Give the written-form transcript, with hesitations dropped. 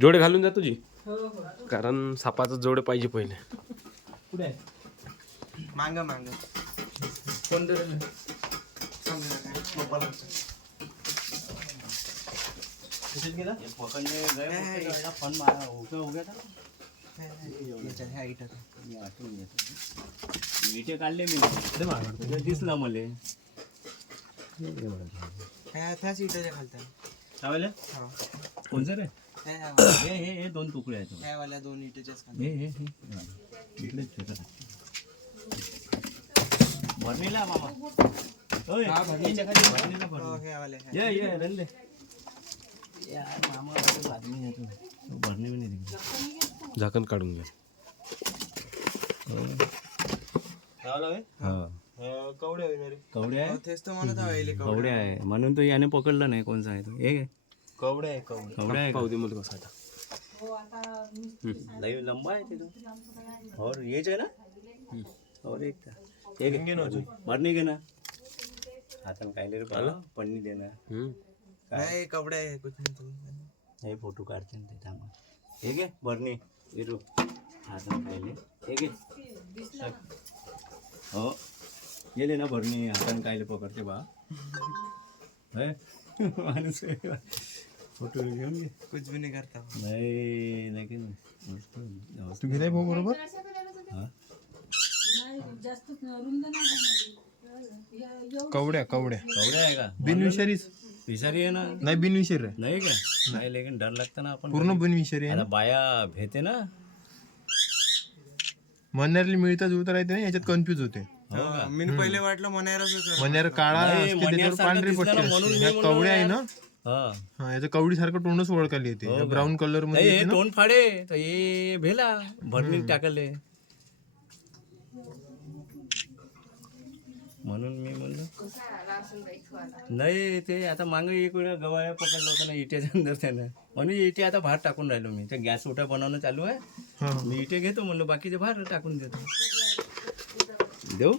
जोडे घालून जा तुझी, कारण सापाचं जोडे पाहिजे पहिले. कुठे आहे? मांग मांग कोण दर गेला पकडले गए फन मारा उग्या था मी आठवून घेतो. विटे काढले मी दिसला मले त्याच इटाच्या खालता चावले हा कोणचं रे हे दोन तुकडे आहेत ह्या वाल्या दोन इटाच्याच हे इकडेच फेकत भरणीला मामा होय भरणीच्या खाली भरणीला भरणी ह्या वाल्या ये रंदे यार मामा आदमी आहे तो भरणी भी नाही दिली. झाकण काढून घ्या. कवडे होणार कवडे आहे तेच तर म्हणत हवे कवडे आहे म्हणून तो याने पकडलं नाही कोणचा आहे तो हे कवडे आहे कवडे कवडे आहे पाहू दे मला कसा आता. लई लंबा आहे तिथं और येच आहे ना और एक भरणी घे ना हातान काय रे पाला पन्नी दे ना नाही कवडे आहे कुछ नाही तू हे फोटो काढते ना ते थांबा हे घे भरणी हिरो हातान कायले हे घे हो गेले ना भरणी हातान कायले पकडते बा माणूस फोटो घेऊन घे कुछ भी नहीं करता नाही नाही तू गेलाय भाऊ बरोबर? हां कवड्या कवड्या कवड्या आहे का बिनविषारीच विषारी आहे ना नाही, बिनविषारी आहे. नाही का नाही लेकिन डर लागतं ना आपण पूर्ण बिनविषारी आहे आता ना. बाया भेटे ना मन्यारली मिळता जुळता राहते ना, याच्यात कन्फ्यूज होते. हो का मी पहिले वाटलं मनायरच होतं मन्यार काळा नाही, असते, त्याच्यावर मण्यारसारखं पांढरी दिसलं पट्टी ना, म्हणून असते. मी ह्या म्हणलो कवड्या आहे ना, हा हा याचं कवडी सारखं तोंडच ओळखायला येते. ब्राऊन कलर नाही मध्ये हे येते ना. तोंड फाडे तर हे भेला भरणी टाकले म्हणून मी म्हणलं नाही ते आता मागे एक वेळा गवाया पकडलं होतं ना इटेच्या अंदर त्यानं म्हणून इटे आता बाहेर टाकून राहिलो मी ते गॅस उठा बनवणं चालू आहे हा. मी इटे घेतो म्हणलं बाकीचे बाहेर टाकून देतो देऊ